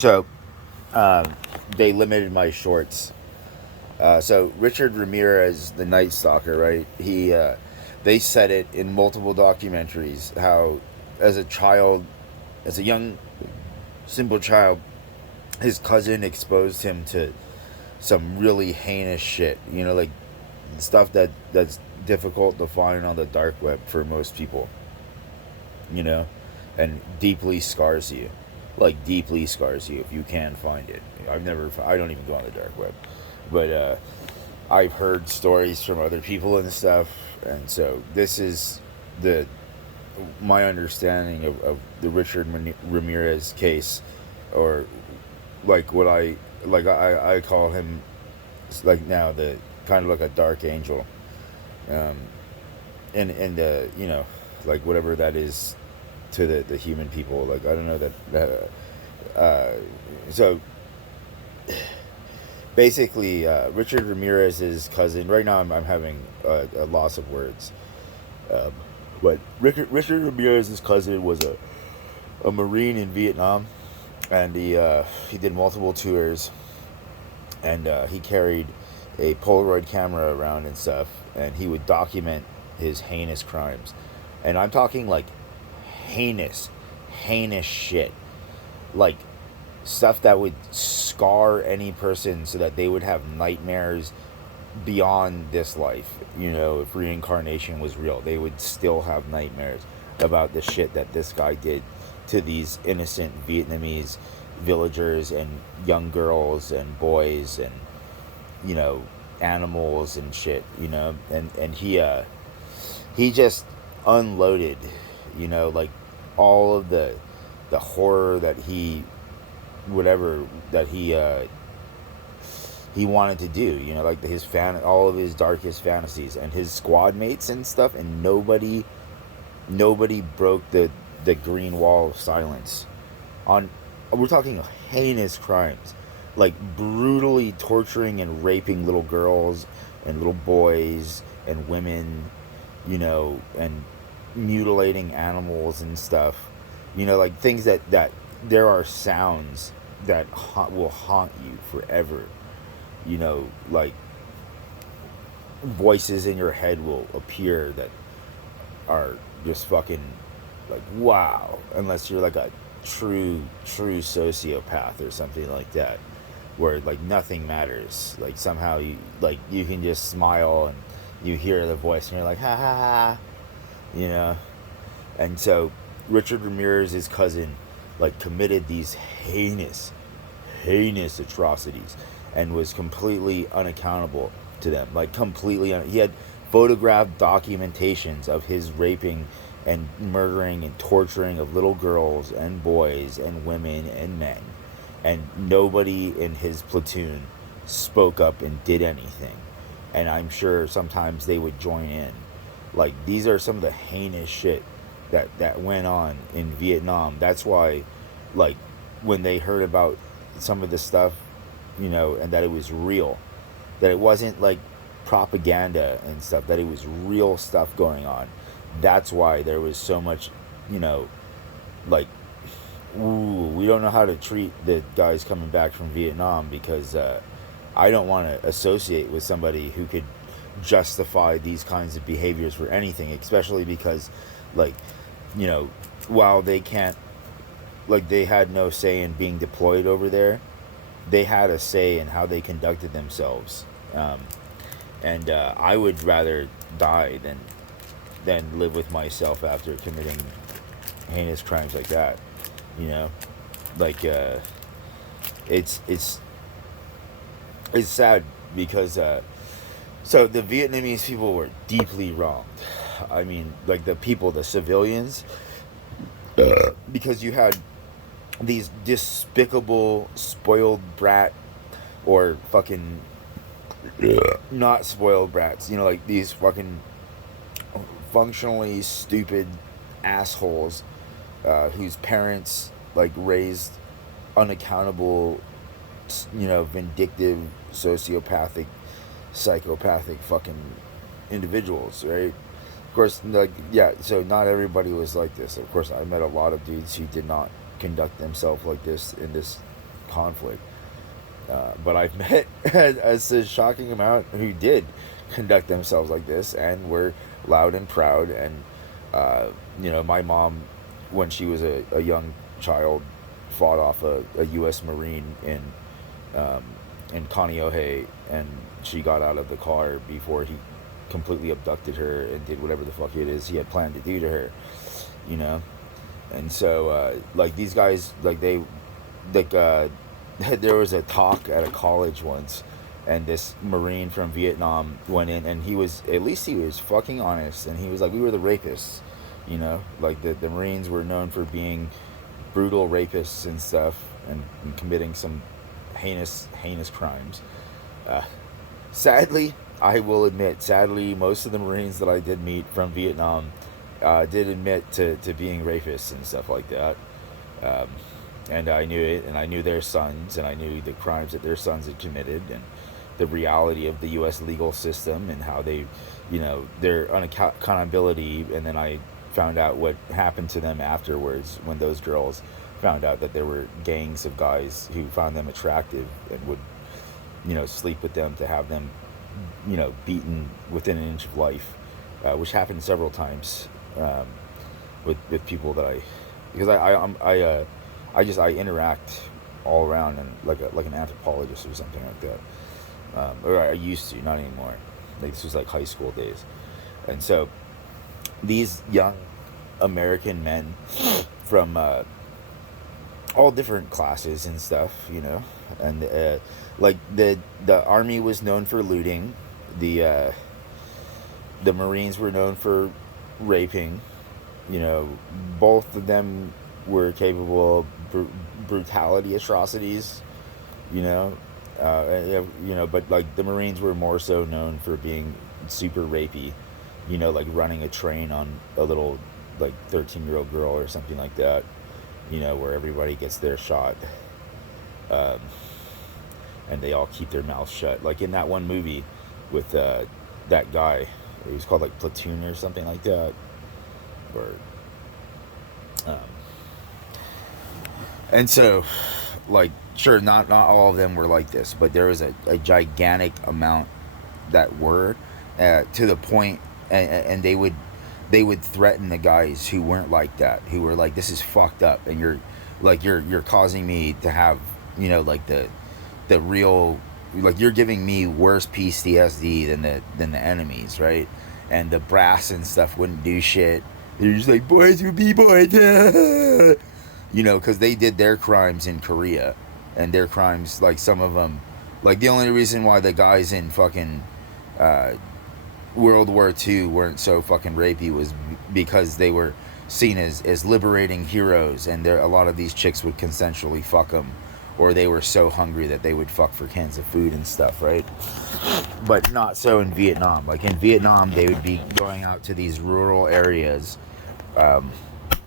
So they limited my shorts. So Richard Ramirez, the Night Stalker, right? They said it in multiple documentaries how, as a child, as a young, simple child, his cousin exposed him to some really heinous shit. Like stuff that's difficult to find on the dark web for most people. You know, and deeply scars you, like deeply scars you if you can find it. I don't even go on the dark web, but I've heard stories from other people and stuff, and so this is the my understanding of the Richard Ramirez case, or like what I call him, like now, the kind of like a dark angel, um, and like whatever that is to the human people. Like I don't know so basically, Richard Ramirez's cousin. Right now, I'm having a loss of words. Um, but Richard Ramirez's cousin was a Marine in Vietnam, and he did multiple tours, and he carried a Polaroid camera around and stuff, and he would document his heinous crimes, and I'm talking like heinous, heinous shit, like stuff that would scar any person so that they would have nightmares beyond this life. If reincarnation was real, they would still have nightmares about the shit that this guy did to these innocent Vietnamese villagers and young girls and boys and you know animals and shit. And he just unloaded, like all of the horror that whatever that he wanted to do, like all of his darkest fantasies, and his squad mates and stuff, and nobody broke the green wall of silence on. We're talking heinous crimes, like brutally torturing and raping little girls and little boys and women, and mutilating animals and stuff, like things that there are sounds that will haunt you forever, like voices in your head will appear that are just fucking like wow, unless you're like a true sociopath or something like that, where like nothing matters, like somehow you can just smile and you hear the voice and you're like ha ha ha, you know and so Richard Ramirez's cousin like committed these heinous atrocities and was completely unaccountable to them, like he had photographed documentations of his raping and murdering and torturing of little girls and boys and women and men, and nobody in his platoon spoke up and did anything. And I'm sure sometimes they would join in. Like these are some of the heinous shit that went on in Vietnam. That's why, like, when they heard about some of this stuff, and that it was real, that it wasn't like propaganda and stuff, that it was real stuff going on. That's why there was so much, like, ooh, we don't know how to treat the guys coming back from Vietnam, because I don't want to associate with somebody who could justify these kinds of behaviors for anything, especially because, like, while they can't, like, they had no say in being deployed over there, they had a say in how they conducted themselves. And I would rather die than live with myself after committing heinous crimes like that. You know, like it's it's sad because so the Vietnamese people were deeply wronged. I mean, like the civilians, because you had these despicable spoiled brat, or fucking not spoiled brats, like these fucking functionally stupid assholes, whose parents like raised unaccountable, vindictive, sociopathic, psychopathic fucking individuals, right? Of course, like, yeah, so not everybody was like this. Of course, I met a lot of dudes who did not conduct themselves like this in this conflict. But I've met as a shocking amount who did conduct themselves like this and were loud and proud. And my mom, when she was a young child, fought off a U.S. Marine um, in Kaneohe, and she got out of the car before he completely abducted her and did whatever the fuck it is he had planned to do to her, you know. And so like these guys, like they like there was a talk at a college once, and this Marine from Vietnam went in, and he was, at least he was fucking honest, and he was like, we were the rapists, like the Marines were known for being brutal rapists and stuff, and committing some heinous crimes. uh, Sadly, I will admit, sadly, most of the Marines that I did meet from Vietnam did admit to being rapists and stuff like that. Um, and I knew it, and I knew their sons, and I knew the crimes that their sons had committed, and the reality of the U.S. legal system, and how they, their unaccountability. And then I found out what happened to them afterwards when those girls found out that there were gangs of guys who found them attractive and would, sleep with them to have them, beaten within an inch of life, which happened several times, with people that because I interact all around, and like an anthropologist or something like that, or I used to, not anymore. Like, this was like high school days. And so these young American men from all different classes and stuff, and like the army was known for looting, the Marines were known for raping. Both of them were capable of brutality atrocities. But like the Marines were more so known for being super rapey. Like running a train on a little, like, 13-year-old girl or something like that. Where everybody gets their shot, and they all keep their mouths shut. Like in that one movie with that guy, it was called like Platoon or something like that, or um, and so, like, sure, not all of them were like this, but there was a gigantic amount that were, to the point, and they would threaten the guys who weren't like that, who were like, this is fucked up, and you're causing me to have, like the real, like, you're giving me worse PTSD than the enemies, right? And the brass and stuff wouldn't do shit. They're just like, boys will be boys. Because they did their crimes in Korea, and their crimes, like, some of them, like, the only reason why the guys in fucking World War II weren't so fucking rapey was because they were seen as liberating heroes, and a lot of these chicks would consensually fuck them, or they were so hungry that they would fuck for cans of food and stuff, right? But not so in Vietnam. Like, in Vietnam, they would be going out to these rural areas,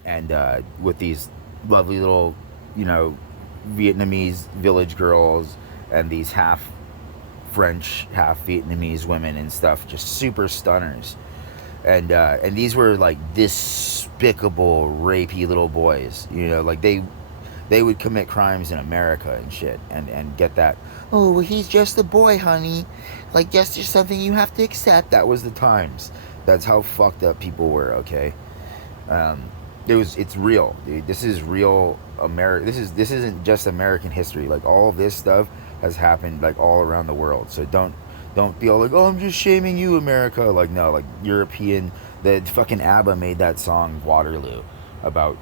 and with these lovely little, Vietnamese village girls, and these half French, half Vietnamese women and stuff, just super stunners. And these were like despicable, rapey little boys. Like they would commit crimes in America and shit, and get that. Oh, well, he's just a boy, honey. Like, that's just something you have to accept. That was the times. That's how fucked up people were. Okay. It's real, dude. This is real this isn't just American history. Like, all of this stuff has happened, like, all around the world. So don't feel like, oh, I'm just shaming you, America. Like, no, like, European, the fucking ABBA made that song Waterloo about,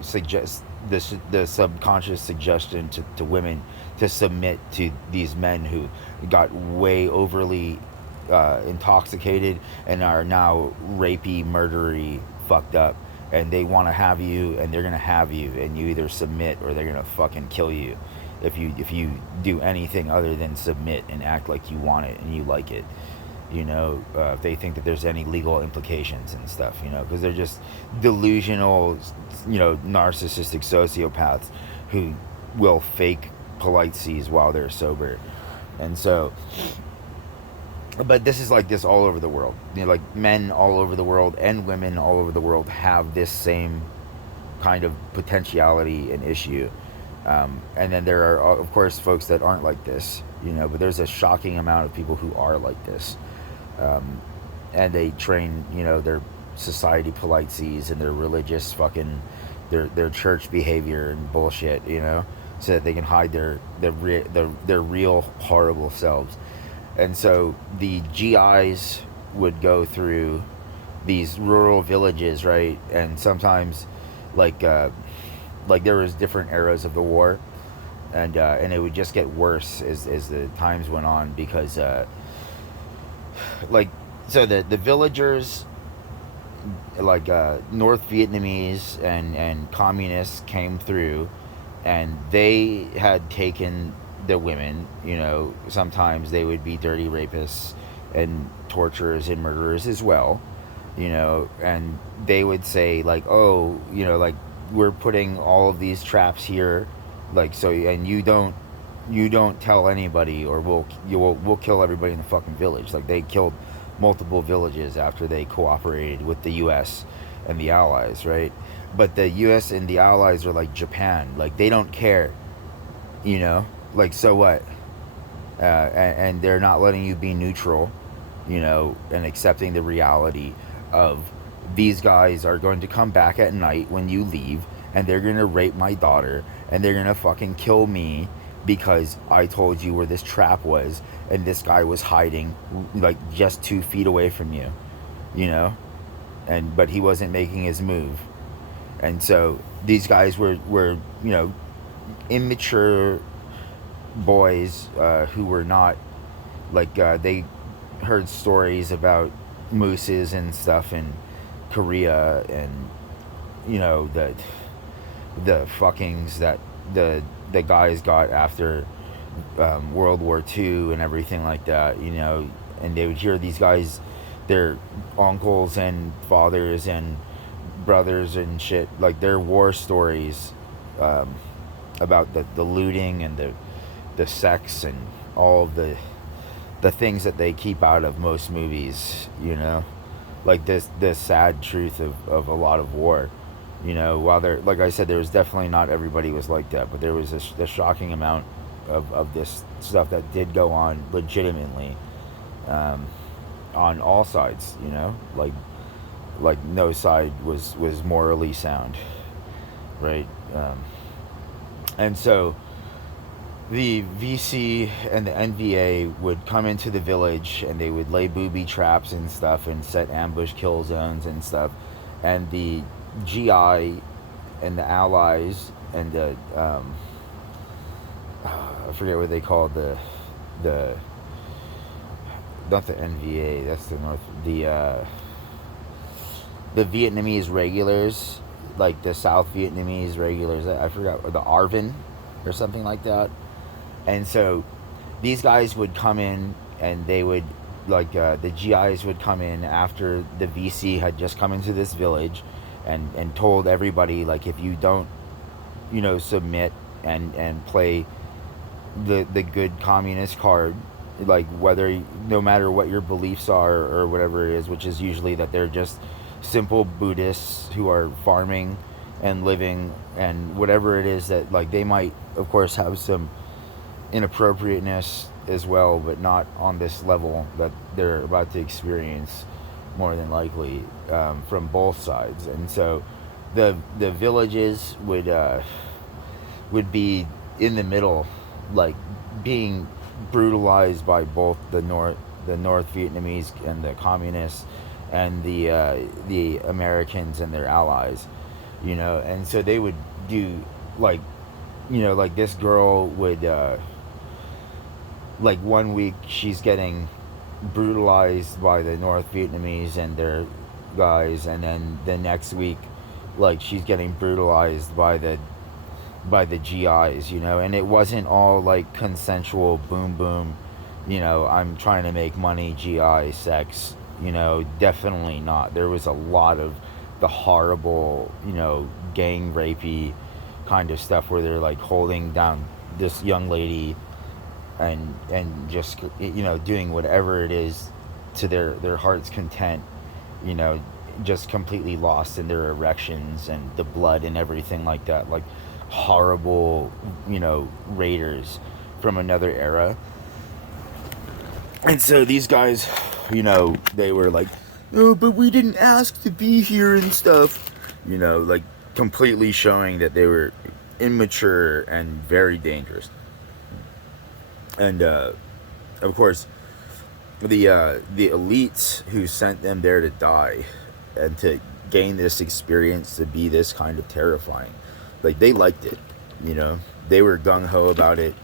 suggest the subconscious suggestion to women to submit to these men who got way overly intoxicated and are now rapey, murdery, fucked up. And they want to have you, and they're gonna have you, and you either submit or they're gonna fucking kill you if you do anything other than submit and act like you want it and you like it. If they think that there's any legal implications and stuff, because they're just delusional, narcissistic sociopaths who will fake policies while they're sober. And so, but this is like this all over the world. Like, men all over the world and women all over the world have this same kind of potentiality and issue. And then there are, of course, folks that aren't like this, but there's a shocking amount of people who are like this. Um, and they train, their society polites and their religious fucking, their church behavior and bullshit, so that they can hide their real horrible selves. And so the GIs would go through these rural villages, right? And sometimes, like, there was different eras of the war, and it would just get worse as the times went on because, like, so the villagers, like, North Vietnamese and communists came through, and they had taken the women. Sometimes they would be dirty rapists and torturers and murderers as well. And they would say, like, oh, like, we're putting all of these traps here, like, so, and you don't tell anybody, or we'll kill everybody in the fucking village. Like, they killed multiple villages after they cooperated with the U.S. and the Allies, right? But the U.S. and the Allies are like Japan, like, they don't care, like, so what? And they're not letting you be neutral, and accepting the reality of these guys are going to come back at night when you leave, and they're going to rape my daughter, and they're going to fucking kill me because I told you where this trap was, and this guy was hiding, like, just 2 feet away from you, but he wasn't making his move. And so these guys were immature boys, who were not, like, they heard stories about mooses and stuff in Korea, and the fuckings that the guys got after, World War II and everything like that, and they would hear these guys, their uncles and fathers and brothers and shit, like, their war stories, about the looting and the sex and all of the things that they keep out of most movies, like the sad truth of a lot of war. While there, like I said, there was definitely not everybody was like that, but there was a shocking amount of this stuff that did go on legitimately, on all sides, like no side was morally sound, right? And so the VC and the NVA would come into the village, and they would lay booby traps and stuff and set ambush kill zones and stuff. And the GI and the Allies and the I forget what they called the not the NVA, that's the North, the Vietnamese regulars, like the South Vietnamese regulars, I forgot, or the ARVN or something like that. And so these guys would come in, and they would, like, the GIs would come in after the VC had just come into this village, and told everybody, like, if you don't, submit and play the good communist card, like, whether, no matter what your beliefs are or whatever it is, which is usually that they're just simple Buddhists who are farming and living, and whatever it is that, like, they might, of course, have some inappropriateness as well, but not on this level that they're about to experience, more than likely, from both sides. And so the villages would be in the middle, like, being brutalized by both the North Vietnamese and the communists, and the Americans and their allies, and so they would do, like, like, this girl would, like, 1 week she's getting brutalized by the North Vietnamese and their guys, and then the next week, like, she's getting brutalized by the GIs, and it wasn't all, like, consensual boom boom, I'm trying to make money, GI sex, definitely not. There was a lot of the horrible, gang rapey kind of stuff, where they're, like, holding down this young lady, and just, doing whatever it is to their heart's content, just completely lost in their erections and the blood and everything like that. Like, horrible, raiders from another era. And so these guys, they were like, oh, but we didn't ask to be here and stuff. Like completely showing that they were immature and very dangerous. And of course, the elites who sent them there to die and to gain this experience to be this kind of terrifying, like they liked it. They were gung-ho about it,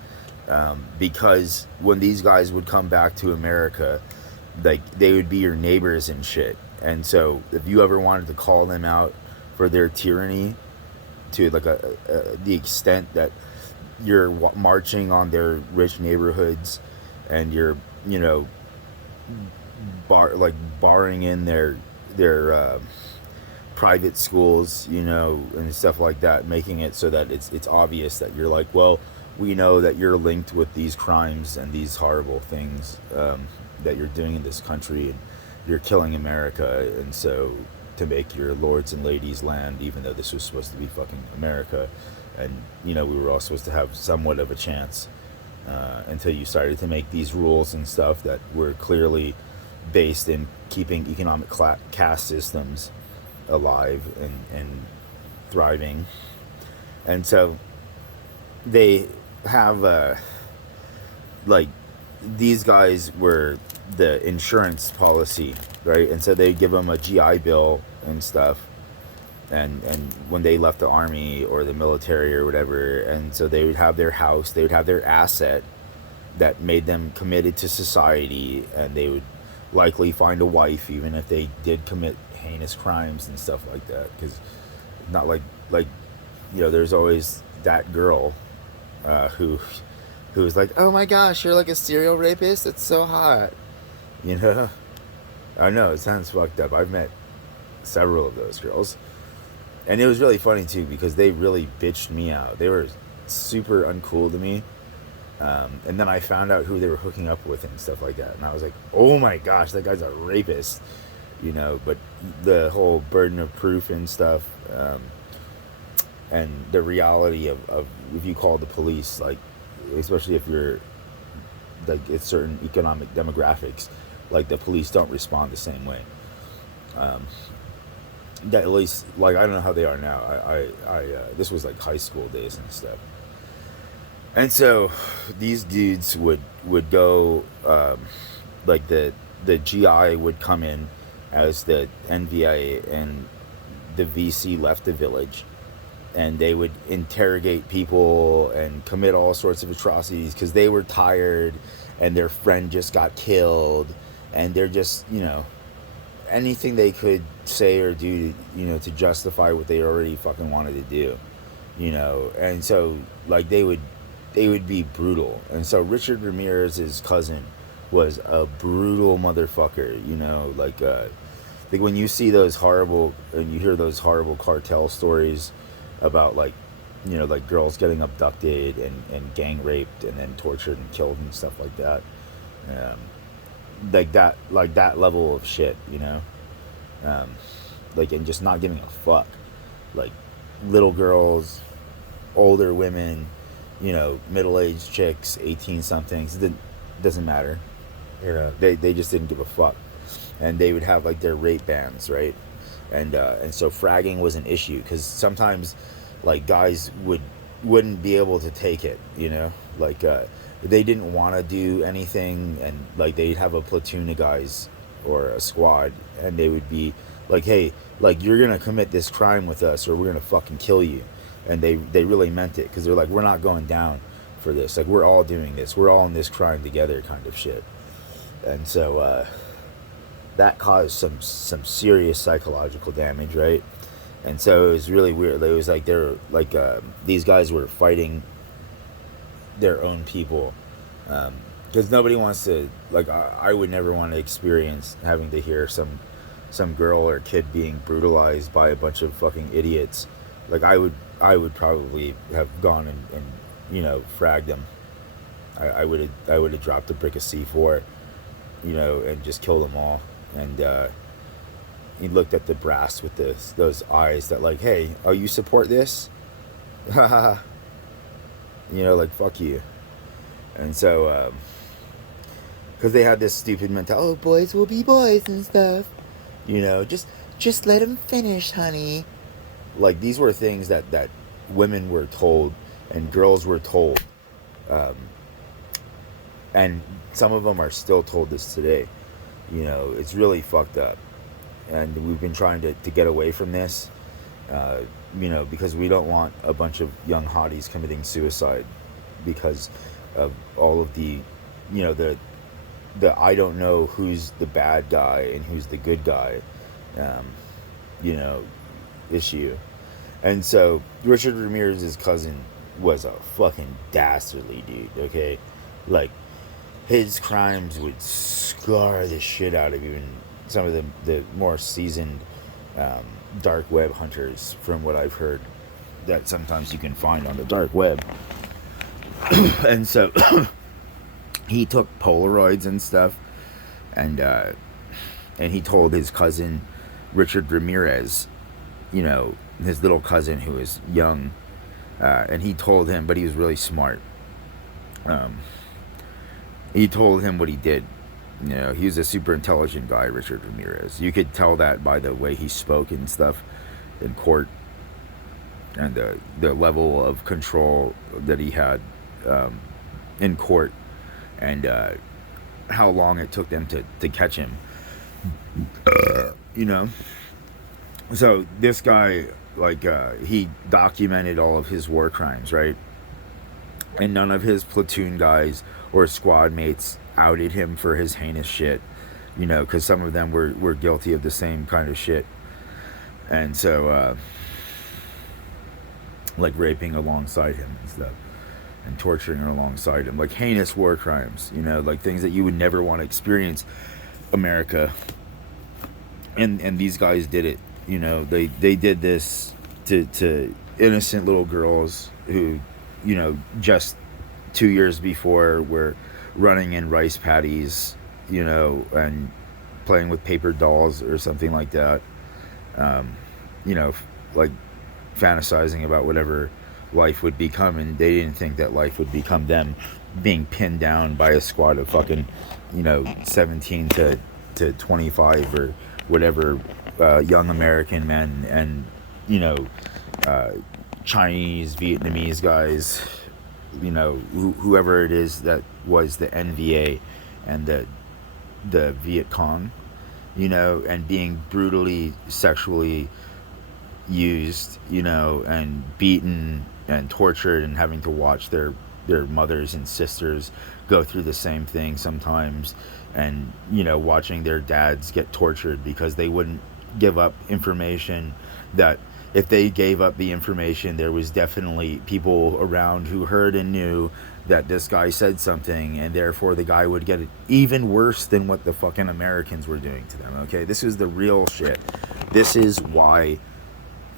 because when these guys would come back to America, like they would be your neighbors and shit. And so if you ever wanted to call them out for their tyranny to like the extent that you're marching on their rich neighborhoods and you're barring in their private schools, and stuff like that, making it so that it's obvious that you're like, well, we know that you're linked with these crimes and these horrible things that you're doing in this country, and you're killing America, and so to make your lords and ladies land, even though this was supposed to be fucking America, and we were all supposed to have somewhat of a chance, until you started to make these rules and stuff that were clearly based in keeping economic caste systems alive and thriving. And so they have like these guys were the insurance policy, right? And so they give them a GI Bill and stuff, and when they left the army or the military or whatever, and so they would have their house, they would have their asset that made them committed to society, and they would likely find a wife even if they did commit heinous crimes and stuff like that, because not like there's always that girl who was like, oh my gosh, you're like a serial rapist, it's so hot, I know it sounds fucked up. I've met several of those girls, and it was really funny too because they really bitched me out. They were super uncool to me, and then I found out who they were hooking up with and stuff like that, and I was like, oh my gosh, that guy's a rapist, but the whole burden of proof and stuff, and the reality of if you call the police, like especially if you're like it's certain economic demographics, like the police don't respond the same way. That at least, like, I don't know how they are now. I this was like high school days and stuff. And so these dudes would go, like the GI would come in as the NVA, and the VC left the village, and they would interrogate people and commit all sorts of atrocities because they were tired and their friend just got killed, and they're just, anything they could say or do, to justify what they already fucking wanted to do, and so like they would be brutal. And so Richard Ramirez's cousin was a brutal motherfucker, like when you see those horrible and you hear those horrible cartel stories about like girls getting abducted and gang raped and then tortured and killed and stuff like that, like that level of shit, like, and just not giving a fuck, like little girls, older women, middle-aged chicks, 18 somethings, it doesn't matter, they just didn't give a fuck. And they would have like their rape bans, right? And so fragging was an issue because sometimes like guys wouldn't be able to take it, like they didn't want to do anything, and like they'd have a platoon of guys or a squad, and they would be like, hey, like you're gonna commit this crime with us or we're gonna fucking kill you. And they really meant it, because they're like, we're not going down for this, like we're all doing this, we're all in this crime together kind of shit. And so that caused some serious psychological damage, right? And so it was really weird. It was like they're like these guys were fighting their own people, because nobody wants to, like I would never want to experience having to hear some girl or kid being brutalized by a bunch of fucking idiots. Like I would probably have gone and fragged them. I would have dropped a brick of C4, and just killed them all. And he looked at the brass with those eyes that like, hey, oh, you support this? You know, like, fuck you. And so, because they had this stupid mentality, oh, boys will be boys and stuff. You know, just let them finish, honey. Like, these were things that women were told and girls were told. Um, and some of them are still told this today. You know, it's really fucked up. And we've been trying to get away from this, uh, you know, because we don't want a bunch of young hotties committing suicide because of all of the, you know, the I don't know who's the bad guy and who's the good guy, um, you know, issue. And so Richard Ramirez's cousin was a fucking dastardly dude, okay? Like, his crimes would scar the shit out of even some of the more seasoned um, dark web hunters, from what I've heard, that sometimes you can find on the dark web. And so he took Polaroids and stuff, and he told his cousin Richard Ramirez, you know, his little cousin who was young, and he told him, but he was really smart. Um, he told him what he did. You know, he was a super intelligent guy, Richard Ramirez. You could tell that by the way he spoke and stuff in court, and the level of control that he had in court, and how long it took them to catch him. You know, so this guy, like, he documented all of his war crimes, right? And none of his platoon guys or squad mates outed him for his heinous shit, you know, because some of them were guilty of the same kind of shit. And so, like, raping alongside him and stuff, and torturing alongside him, like heinous war crimes, you know, like things that you would never want to experience, America. And these guys did it, you know, they did this to innocent little girls who, you know, just 2 years before were running in rice paddies, you know, and playing with paper dolls or something like that. You know, like fantasizing about whatever life would become, and they didn't think that life would become them being pinned down by a squad of fucking, you know, 17 to 25 or whatever, young American men, and, you know, Chinese, Vietnamese guys, you know, whoever it is that was the NVA and the Viet Cong, you know, and being brutally sexually used, you know, and beaten and tortured, and having to watch their mothers and sisters go through the same thing sometimes, and, you know, watching their dads get tortured because they wouldn't give up information that, if they gave up the information, there was definitely people around who heard and knew that this guy said something, and therefore the guy would get it even worse than what the fucking Americans were doing to them, okay? This is the real shit. This is why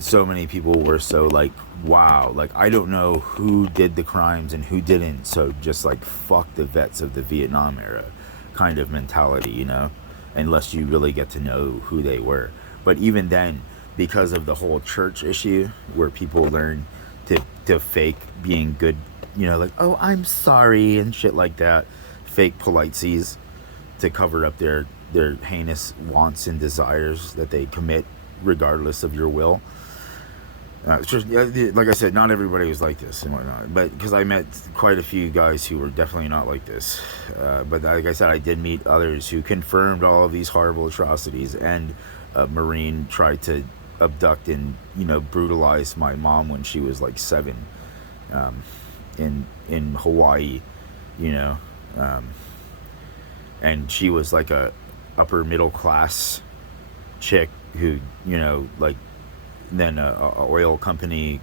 so many people were so, like, wow, like, I don't know who did the crimes and who didn't, so just, like, fuck the vets of the Vietnam era kind of mentality, you know, unless you really get to know who they were. But even then, because of the whole church issue, where people learn to fake being good, you know, like, oh, I'm sorry and shit like that, fake politeses to cover up their heinous wants and desires that they commit regardless of your will. It's just, like I said, not everybody was like this and whatnot, but because I met quite a few guys who were definitely not like this, but like I said, I did meet others who confirmed all of these horrible atrocities. And a Marine tried to abduct and, you know, brutalize my mom when she was like 7, in Hawaii, you know, and she was like a upper middle class chick who, you know, like, then a oil company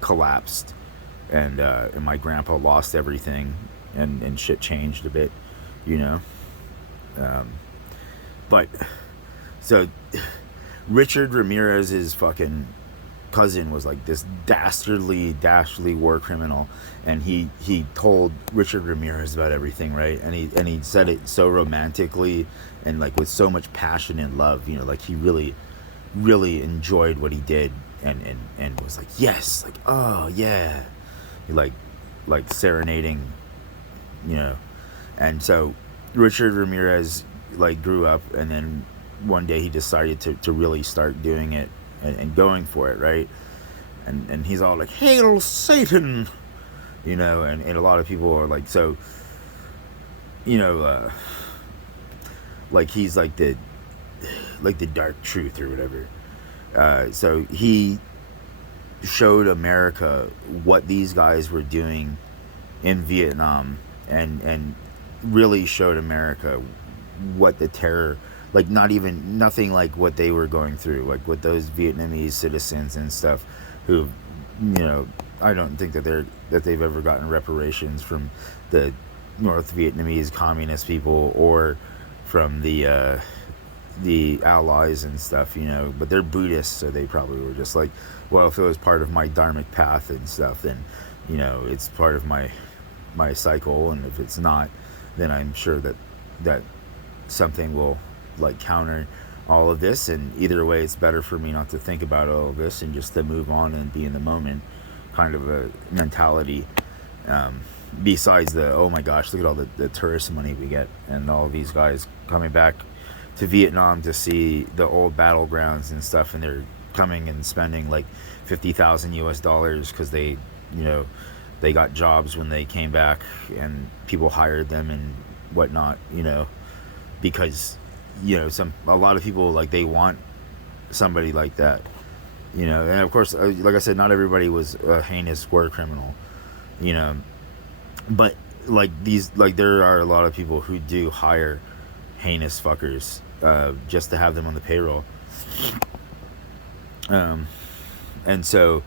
collapsed, and my grandpa lost everything, and shit changed a bit, you know. But so Richard Ramirez's fucking cousin was like this dastardly war criminal, and he told Richard Ramirez about everything, right? And he said it so romantically and, like, with so much passion and love, you know, like he really enjoyed what he did, and was like, yes, like, oh yeah, like serenading, you know. And so Richard Ramirez like grew up, and then one day he decided to really start doing it and going for it, right? And he's all like, hail Satan, you know. And a lot of people are like, so, you know, like he's like the dark truth or whatever. So he showed America what these guys were doing in Vietnam, and really showed America what the terror, like nothing like what they were going through, like with those Vietnamese citizens and stuff, who, you know, I don't think that they've ever gotten reparations from the North Vietnamese communist people or from the allies and stuff, you know. But they're Buddhists, so they probably were just like, well, if it was part of my dharmic path and stuff, then, you know, it's part of my cycle, and if it's not, then I'm sure that something will like counter all of this, and either way it's better for me not to think about all of this and just to move on and be in the moment kind of a mentality. Besides the, oh my gosh, look at all the tourist money we get, and all these guys coming back to Vietnam to see the old battlegrounds and stuff, and they're coming and spending like $50,000 because they, you know, they got jobs when they came back, and people hired them and whatnot, you know, because, you know, a lot of people, like, they want somebody like that, you know. And of course, like I said, not everybody was a heinous war criminal, you know, but like there are a lot of people who do hire heinous fuckers just to have them on the payroll. And so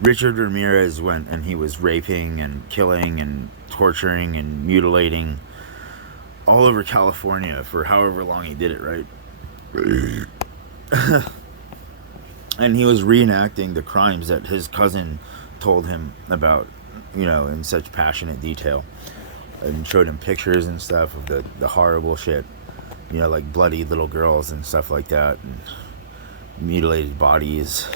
Richard Ramirez went and he was raping and killing and torturing and mutilating all over California for however long he did it, right? And he was reenacting the crimes that his cousin told him about, you know, in such passionate detail, and showed him pictures and stuff of the horrible shit, you know, like bloody little girls and stuff like that, and mutilated bodies,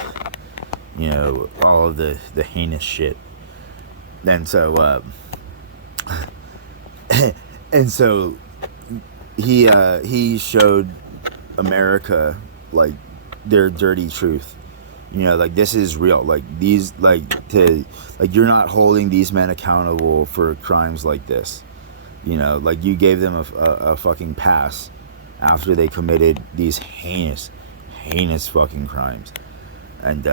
you know, all of the heinous shit. And so and so he showed America like their dirty truth, you know, like this is real, like these, like you're not holding these men accountable for crimes like this, you know, like you gave them a fucking pass after they committed these heinous fucking crimes. And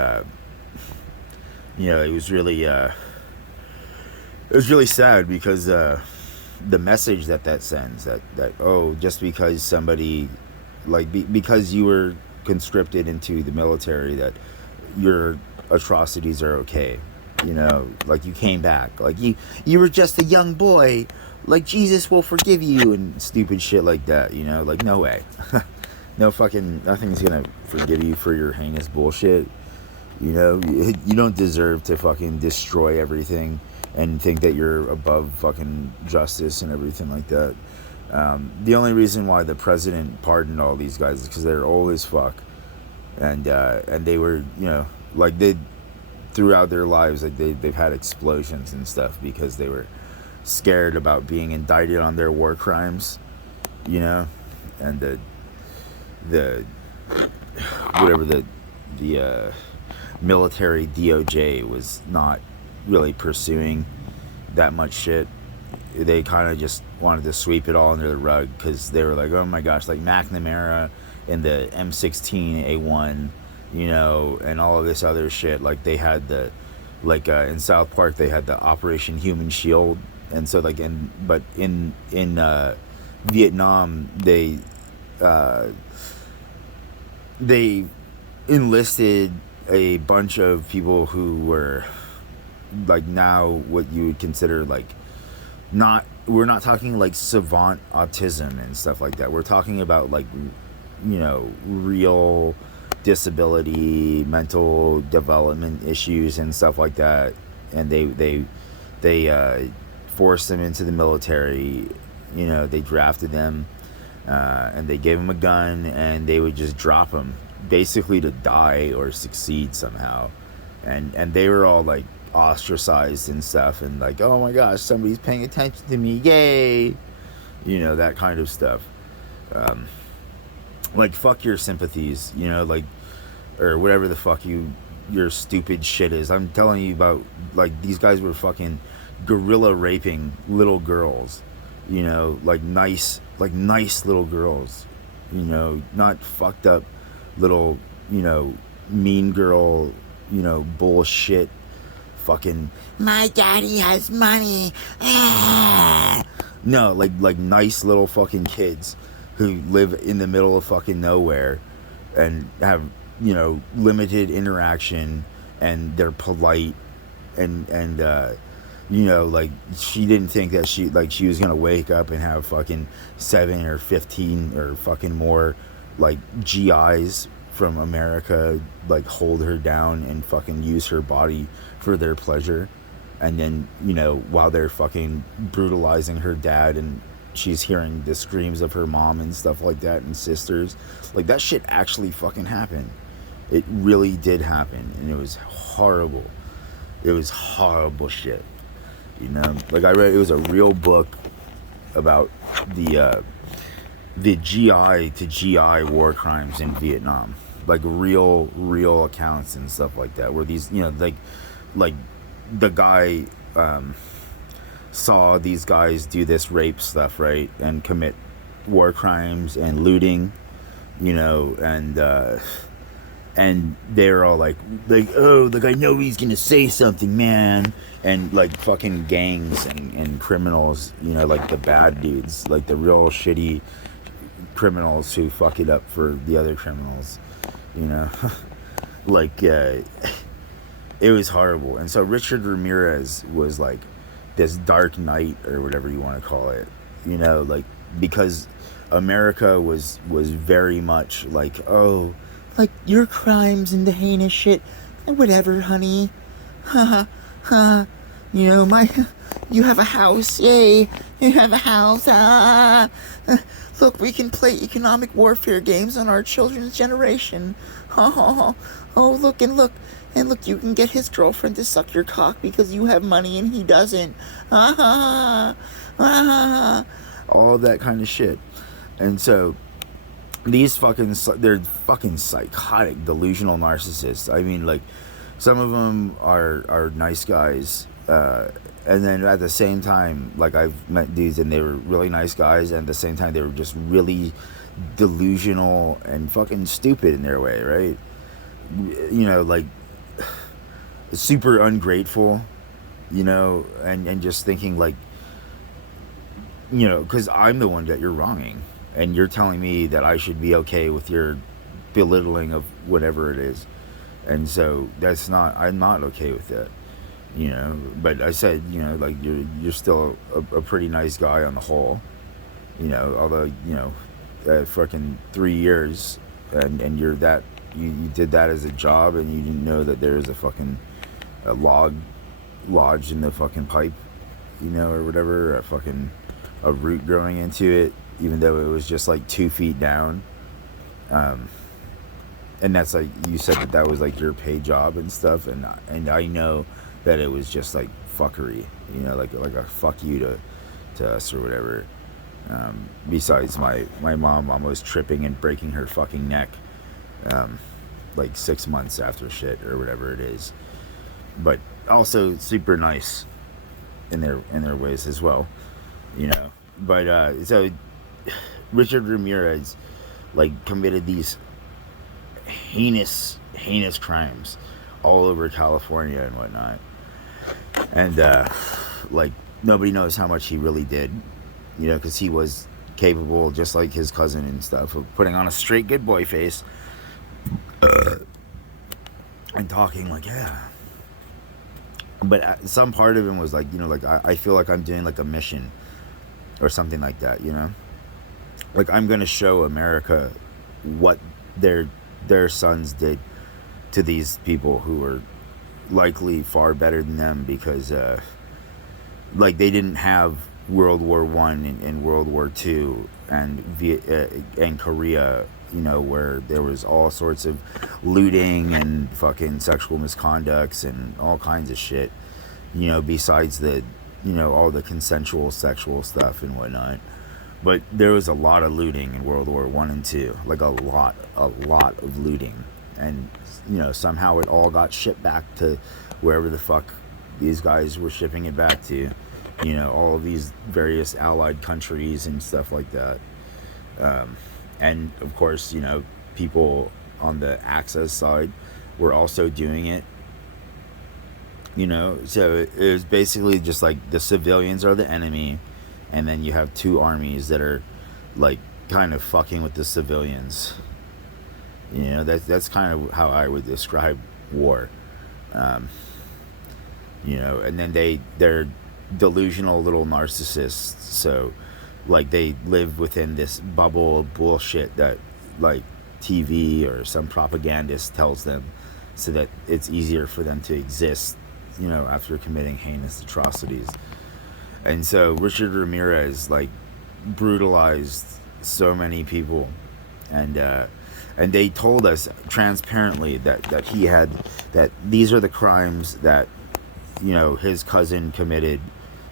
you know, it was really sad, because the message that sends, that oh, just because somebody, like, because you were conscripted into the military, that your atrocities are okay, you know, like you came back, like you were just a young boy, like Jesus will forgive you, and stupid shit like that, you know, like no way. No fucking, nothing's gonna forgive you for your heinous bullshit, you know. You don't deserve to fucking destroy everything and think that you're above fucking justice and everything like that. The only reason why the president pardoned all these guys is because they're old as fuck, and they were, you know, like they, throughout their lives, like they've had explosions and stuff because they were scared about being indicted on their war crimes, you know. And the whatever the military DOJ was not really pursuing that much shit. They kind of just wanted to sweep it all under the rug, because they were like, oh my gosh, like McNamara and the M16A1, you know, and all of this other shit. Like they had the, like in South Park, they had the Operation Human Shield. And so like in Vietnam, they enlisted a bunch of people who were like now what you would consider like, we're not talking like savant autism and stuff like that. We're talking about like, you know, real disability, mental development issues and stuff like that. And they forced them into the military, you know. They drafted them, and they gave them a gun, and they would just drop them basically to die or succeed somehow, and they were all like ostracized and stuff, and like, oh my gosh, somebody's paying attention to me, yay, that kind of stuff. Um, like fuck your sympathies, like, or whatever the fuck your stupid shit is. I'm telling you about, like, these guys were fucking gorilla raping little girls, like nice little girls, not fucked up little, mean girl, bullshit, fucking my daddy has money. Ah! No, like nice little fucking kids who live in the middle of fucking nowhere and have, limited interaction, and they're polite, and like, she didn't think that she was gonna wake up and have fucking 7 or 15 or fucking more like GIs from America like hold her down and fucking use her body for their pleasure, and then while they're fucking brutalizing her dad, and she's hearing the screams of her mom and stuff like that, and sisters, like, that shit actually fucking happened. It really did happen, and it was horrible. It was horrible shit. Like, I read, it was a real book about the GI to GI war crimes in Vietnam, like real accounts and stuff like that, where these, like the guy saw these guys do this rape stuff, right, and commit war crimes and looting, and they're all like, oh, like, I know he's gonna say something, man. And like fucking gangs and criminals, like the bad dudes, like the real shitty criminals who fuck it up for the other criminals, like, it was horrible. And so Richard Ramirez was like this dark knight, or whatever you want to call it, like, because America was very much like, oh, like, your crimes and the heinous shit, whatever, honey, ha ha, you have a house, yay, you have a house, look, we can play economic warfare games on our children's generation, oh, look, you can get his girlfriend to suck your cock because you have money and he doesn't, all that kind of shit. And so they're fucking psychotic, delusional narcissists. I mean, like, some of them are nice guys, and then at the same time, like, I've met dudes and they were really nice guys, and at the same time they were just really delusional and fucking stupid in their way, right? Like, super ungrateful, and just thinking, like, because I'm the one that you're wronging, and you're telling me that I should be okay with your belittling of whatever it is. And so I'm not okay with that, but I said, like, you're still a pretty nice guy on the whole, although, fucking 3 years, and you're that, you did that as a job, and you didn't know that there was a log lodged in the fucking pipe, or whatever, a root growing into it, even though it was just like 2 feet down. And that's, like, you said that was like your paid job and stuff, and I know that it was just like fuckery, like a fuck you to us or whatever. Besides my mom almost tripping and breaking her fucking neck, like 6 months after shit or whatever it is, but also super nice in their ways as well, But so Richard Ramirez, like, committed these heinous crimes all over California and whatnot, and like, nobody knows how much he really did, because he was capable, just like his cousin and stuff, of putting on a straight good boy face and talking like, yeah. But some part of him was like, like, I feel like I'm doing like a mission or something like that, like, I'm gonna show America what their sons did to these people who were likely far better than them, because like, they didn't have World War I and World War II and Korea, you know, where there was all sorts of looting and fucking sexual misconducts and all kinds of shit, you know, besides the, you know, all the consensual sexual stuff and whatnot. But there was a lot of looting in World War One and Two, like a lot of looting, and you know, somehow it all got shipped back to wherever the fuck these guys were shipping it back to, you know, all of these various allied countries and stuff like that. And of course, you know, people on the Axis side were also doing it, you know. So it was basically just like the civilians are the enemy, and then you have two armies that are like kind of fucking with the civilians. You know, that's kind of how I would describe war. You know, and then they're delusional little narcissists. So like they live within this bubble of bullshit that like TV or some propagandist tells them, so that it's easier for them to exist, you know, after committing heinous atrocities. And so Richard Ramirez like brutalized so many people, and they told us transparently that he had, that these are the crimes that, you know, his cousin committed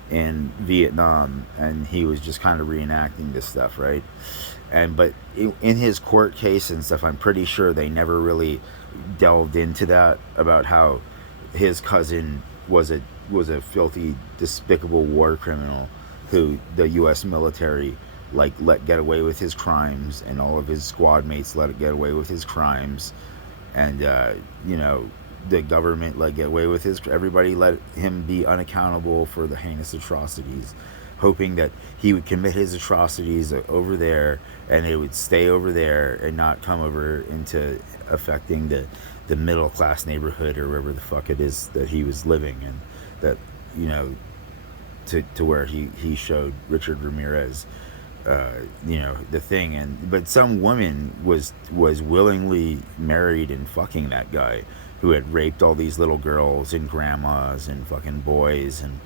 in Vietnam, and he was just kind of reenacting this stuff, right? And but in his court case and stuff, I'm pretty sure they never really delved into that, about how his cousin was a filthy, despicable war criminal who the U.S. military like let get away with his crimes, and all of his squad mates let it get away with his crimes, and you know, the government let get away with his, everybody let him be unaccountable for the heinous atrocities, hoping that he would commit his atrocities over there and it would stay over there and not come over into affecting the middle class neighborhood or wherever the fuck it is that he was living. And that, you know, to where he showed Richard Ramirez, you know, the thing. And but some woman was willingly married and fucking that guy who had raped all these little girls and grandmas and fucking boys and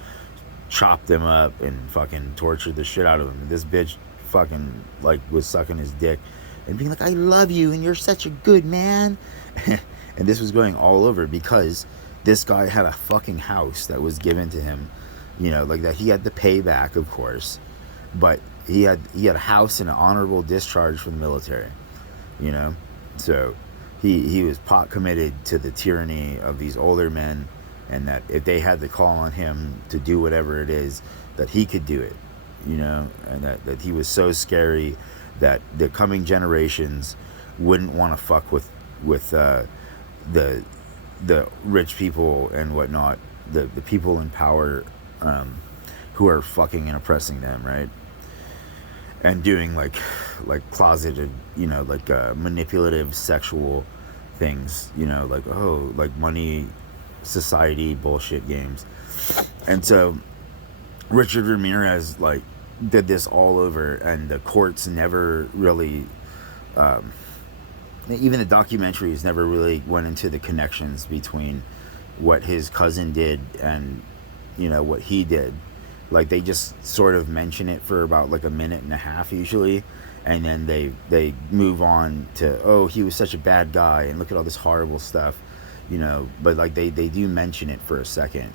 chopped them up and fucking tortured the shit out of them. This bitch fucking like was sucking his dick and being like, I love you and you're such a good man. And this was going all over because this guy had a fucking house that was given to him, you know, like that he had to pay back, of course, but he had a house and an honorable discharge from the military, you know. So he was pot committed to the tyranny of these older men, and that if they had to call on him to do whatever it is, that he could do it, you know, and that he was so scary that the coming generations wouldn't want to fuck with the rich people and whatnot, the people in power, who are fucking and oppressing them, right? And doing like closeted, you know, like manipulative sexual things, you know, like, oh, like money, society bullshit games. And so Richard Ramirez like did this all over, and the courts never really, even the documentaries never really went into the connections between what his cousin did and, you know, what he did. Like they just sort of mention it for about like a minute and a half usually, and then they move on to, oh, he was such a bad guy and look at all this horrible stuff, you know. But like they do mention it for a second,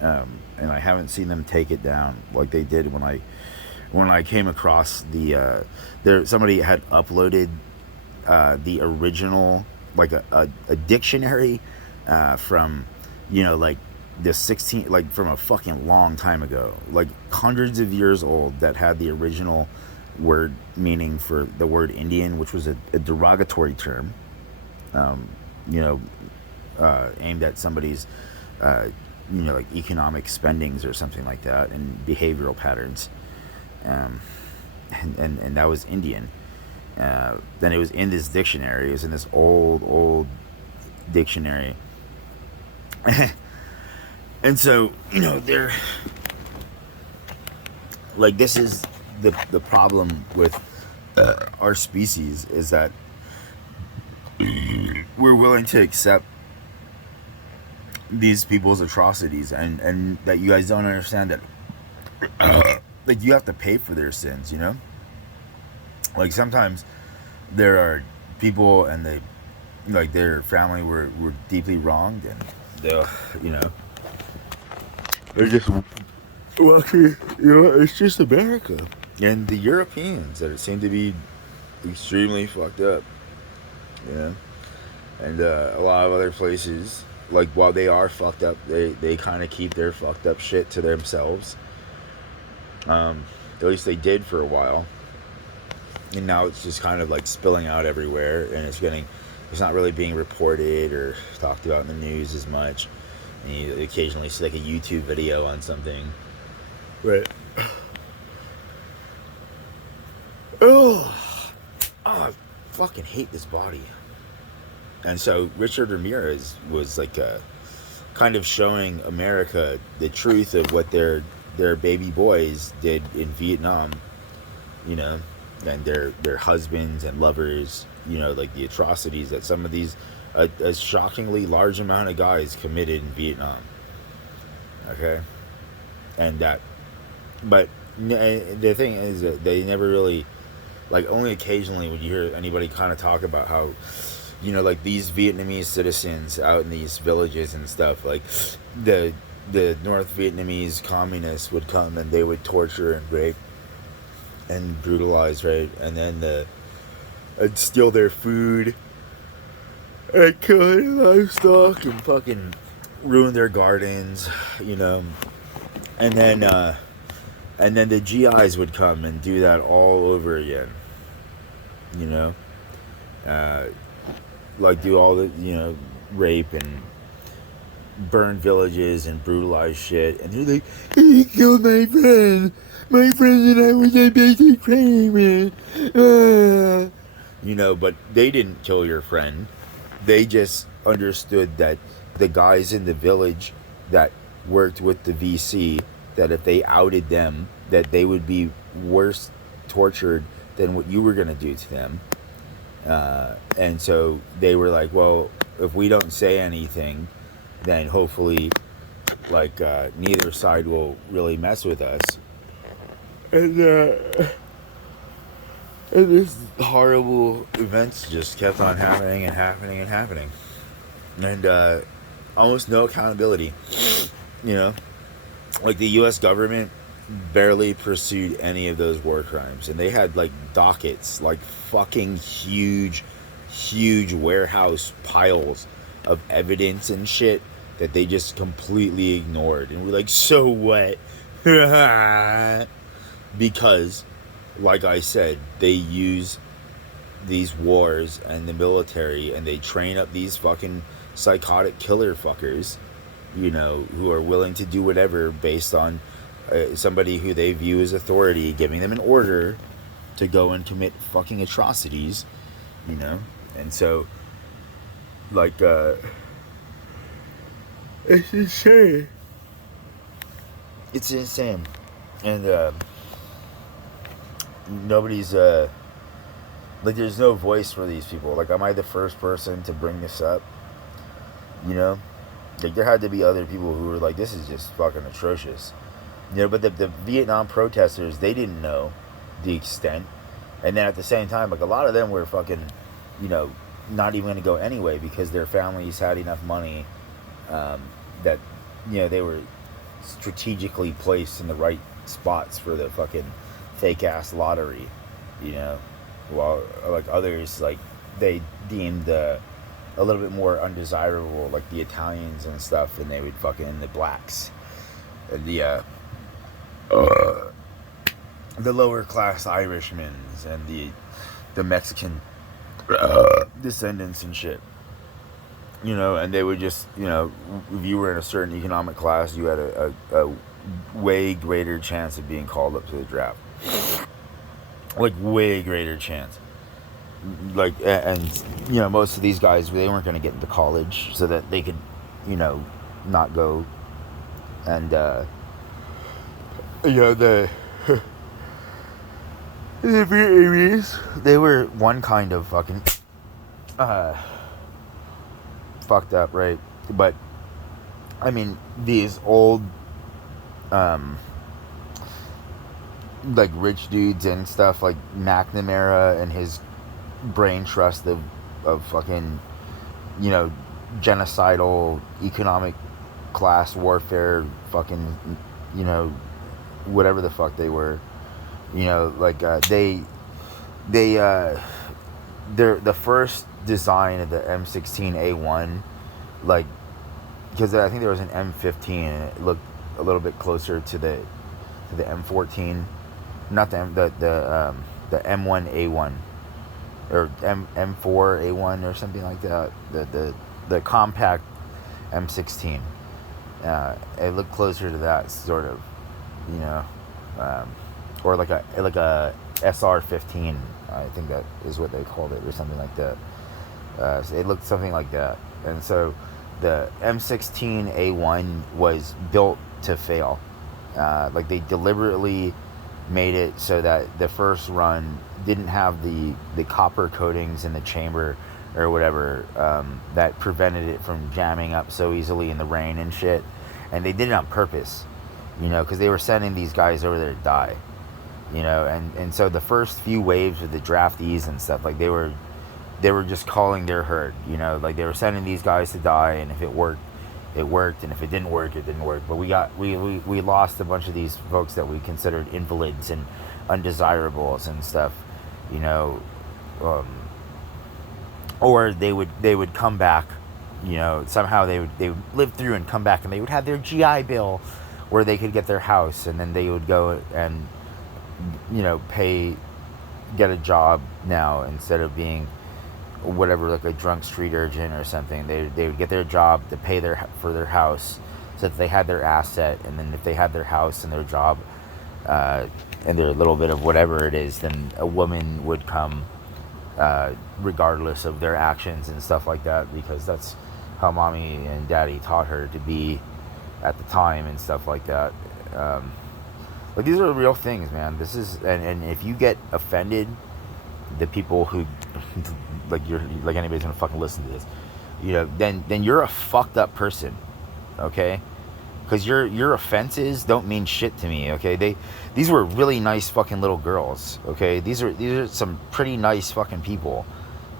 and I haven't seen them take it down like they did when I came across the somebody had uploaded the original, like a dictionary from, you know, like the 16, like from a fucking long time ago, like hundreds of years old, that had the original word meaning for the word Indian, which was a derogatory term, you know, aimed at somebody's, you know, like economic spendings or something like that, and behavioral patterns, and that was Indian. Then it was in this dictionary. It was in this old dictionary. And so, you know, they're like, this is the problem with our species, is that we're willing to accept these people's atrocities, and that you guys don't understand that like you have to pay for their sins, you know. Like sometimes there are people and they like their family were deeply wronged, and they'll, you know, they're just lucky. You know, it's just America and the Europeans that seem to be extremely fucked up. You know, and a lot of other places, like while they are fucked up, they kind of keep their fucked up shit to themselves. At least they did for a while, and now it's just kind of like spilling out everywhere, and it's not really being reported or talked about in the news as much. And you occasionally see like a YouTube video on something. Right. Oh, I fucking hate this body. And so Richard Ramirez was like kind of showing America the truth of what their baby boys did in Vietnam, you know, and their husbands and lovers, you know, like the atrocities that some of these a shockingly large amount of guys committed in Vietnam. Okay, and that, but the thing is that they never really, like, only occasionally would you hear anybody kind of talk about how, you know, like these Vietnamese citizens out in these villages and stuff, like the North Vietnamese communists would come and they would torture and rape and brutalize, right? And then and steal their food and kill their livestock and fucking ruin their gardens, you know. And then the GIs would come and do that all over again, you know. Like do all the, you know, rape and burn villages and brutalize shit. And they're like, he killed my friend. My friend and I was a basic training man. You know, but they didn't kill your friend. They just understood that the guys in the village that worked with the VC, that if they outed them, that they would be worse tortured than what you were going to do to them. And so they were like, well, if we don't say anything, then hopefully, like, neither side will really mess with us. And these horrible events just kept on happening and happening and happening. And almost no accountability. You know? Like, the U.S. government barely pursued any of those war crimes. And they had, like, dockets, like, fucking huge warehouse piles of evidence and shit that they just completely ignored. And we're like, so what? Because, like I said, they use these wars and the military, and they train up these fucking psychotic killer fuckers, you know, who are willing to do whatever based on somebody who they view as authority giving them an order to go and commit fucking atrocities, you know. And so, like, it's insane. It's insane. And nobody's like, there's no voice for these people. Like, am I the first person to bring this up? You know, like, there had to be other people who were like, this is just fucking atrocious, you know. But the Vietnam protesters, they didn't know the extent. And then at the same time, like, a lot of them were fucking, you know, not even going to go anyway because their families had enough money that, you know, they were strategically placed in the right spots for the fucking fake ass lottery, you know. While, like, others, like, they deemed a little bit more undesirable, like the Italians and stuff, and they would fucking, the blacks and the lower class Irishmen and the Mexican descendants and shit, you know. And they would just, you know, if you were in a certain economic class, you had a way greater chance of being called up to the draft. Like, way greater chance. Like, and you know, most of these guys, they weren't going to get into college so that they could, you know, not go. And you know, the Vietnamese, they were one kind of fucking fucked up, right? But I mean, these old like rich dudes and stuff, like McNamara and his brain trust of fucking, you know, genocidal economic class warfare, fucking, you know, whatever the fuck they were, you know, like they they're the first design of the M16A1, like, because I think there was an M15 and it looked a little bit closer to the M14, not the the M1A1 or M4A1 or something like that. The compact M16. It looked closer to that sort of, you know, or like a SR15. I think that is what they called it, or something like that. So it looked something like that, and so the M16A1 was built to fail. Like they deliberately made it so that the first run didn't have the copper coatings in the chamber or whatever, that prevented it from jamming up so easily in the rain and shit. And they did it on purpose, you know, because they were sending these guys over there to die, you know. And so the first few waves of the draftees and stuff, like they were just calling their herd, you know, like they were sending these guys to die, and if it worked, it worked, and if it didn't work, it didn't work. But we lost a bunch of these folks that we considered invalids and undesirables and stuff, you know, or they would come back, you know, somehow they would live through and come back, and they would have their GI Bill where they could get their house, and then they would go and, you know, get a job now instead of being whatever, like a drunk street urchin or something. They would get their job to pay for their house, so that they had their asset, and then if they had their house and their job, and their little bit of whatever it is, then a woman would come, regardless of their actions and stuff like that, because that's how mommy and daddy taught her to be at the time and stuff like that. But these are real things, man. This is, and if you get offended, the people who like anybody's gonna fucking listen to this, you know, then you're a fucked up person, okay? Because your offenses don't mean shit to me, okay? These were really nice fucking little girls, okay? These are some pretty nice fucking people,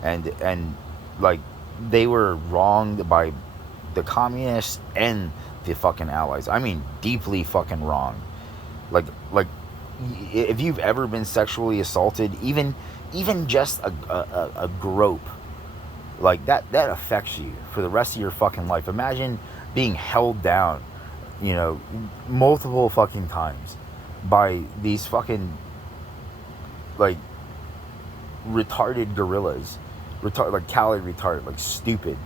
and like they were wronged by the communists and the fucking allies. I mean, deeply fucking wronged. Like if you've ever been sexually assaulted, even just a grope, like that affects you for the rest of your fucking life. Imagine being held down, you know, multiple fucking times by these fucking, like, retarded gorillas, like calorie retarded, like stupid.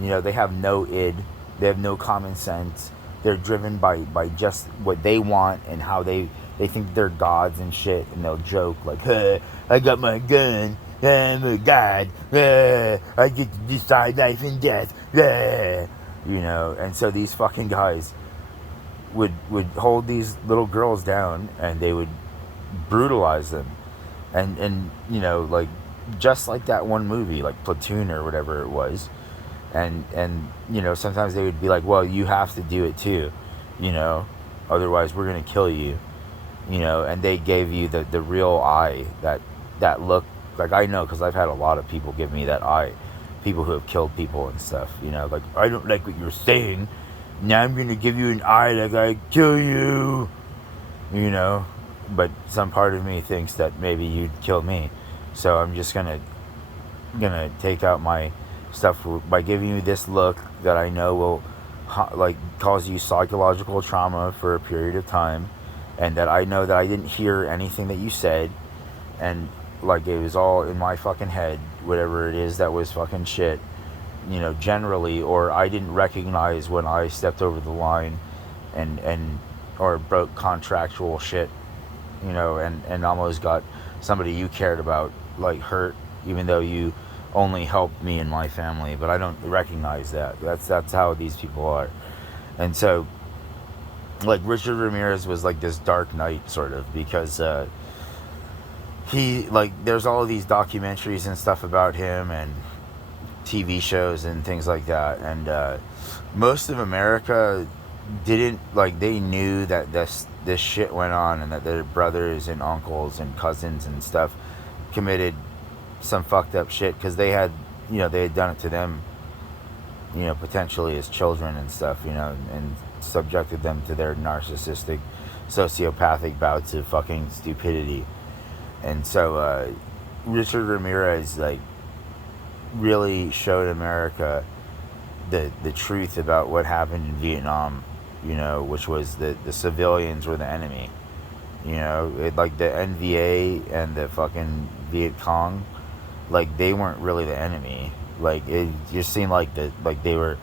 You know, they have no id, they have no common sense. They're driven by just what they want and how they think they're gods and shit, and they'll joke like, hey, I got my gun, I'm a god, I get to decide life and death, you know. And so these fucking guys would hold these little girls down, and they would brutalize them, and you know, like, just like that one movie, like Platoon or whatever it was. And you know, sometimes they would be like, well, you have to do it too, you know, otherwise we're gonna kill you, you know. And they gave you the real eye, that look. Like, I know, because I've had a lot of people give me that eye, people who have killed people and stuff, you know, like, I don't like what you're saying, now I'm gonna give you an eye like I kill you, you know. But some part of me thinks that maybe you'd kill me, so I'm just gonna take out my stuff by giving you this look that I know will like cause you psychological trauma for a period of time, and that I know that I didn't hear anything that you said, and like it was all in my fucking head, whatever it is that was fucking shit, you know, generally, or I didn't recognize when I stepped over the line and or broke contractual shit, you know, and almost got somebody you cared about like hurt, even though you only helped me and my family. But I don't recognize that. That's how these people are. And so, like, Richard Ramirez was like this dark knight, sort of, because he, like, there's all of these documentaries and stuff about him and TV shows and things like that, and most of America didn't, like, they knew that this shit went on, and that their brothers and uncles and cousins and stuff committed some fucked up shit, because they had done it to them, potentially as children and stuff, and subjected them to their narcissistic, sociopathic bouts of fucking stupidity. And so Richard Ramirez, like, really showed America the truth about what happened in Vietnam, which was that the civilians were the enemy. Like the NVA and the fucking Viet Cong, like, they weren't really the enemy. Like, it just seemed like they were,